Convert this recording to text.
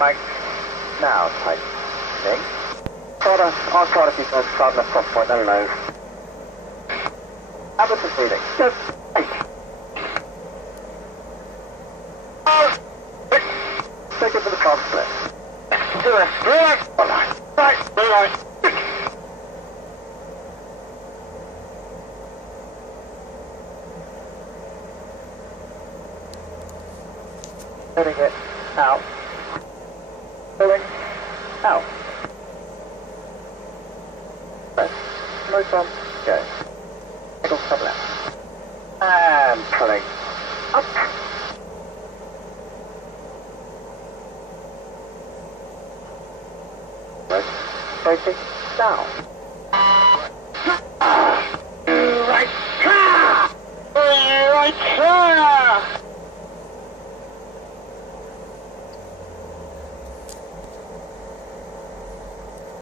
Right. Now tightening. I'll try to keep those starting at top point and low. Have a proceeding. Just take it to the front split. Do it. Relax. Alright. Right. Relax. Letting it out. Pulling out. Press. Move on. Go. It'll come left. And pulling up. Right. Braking down.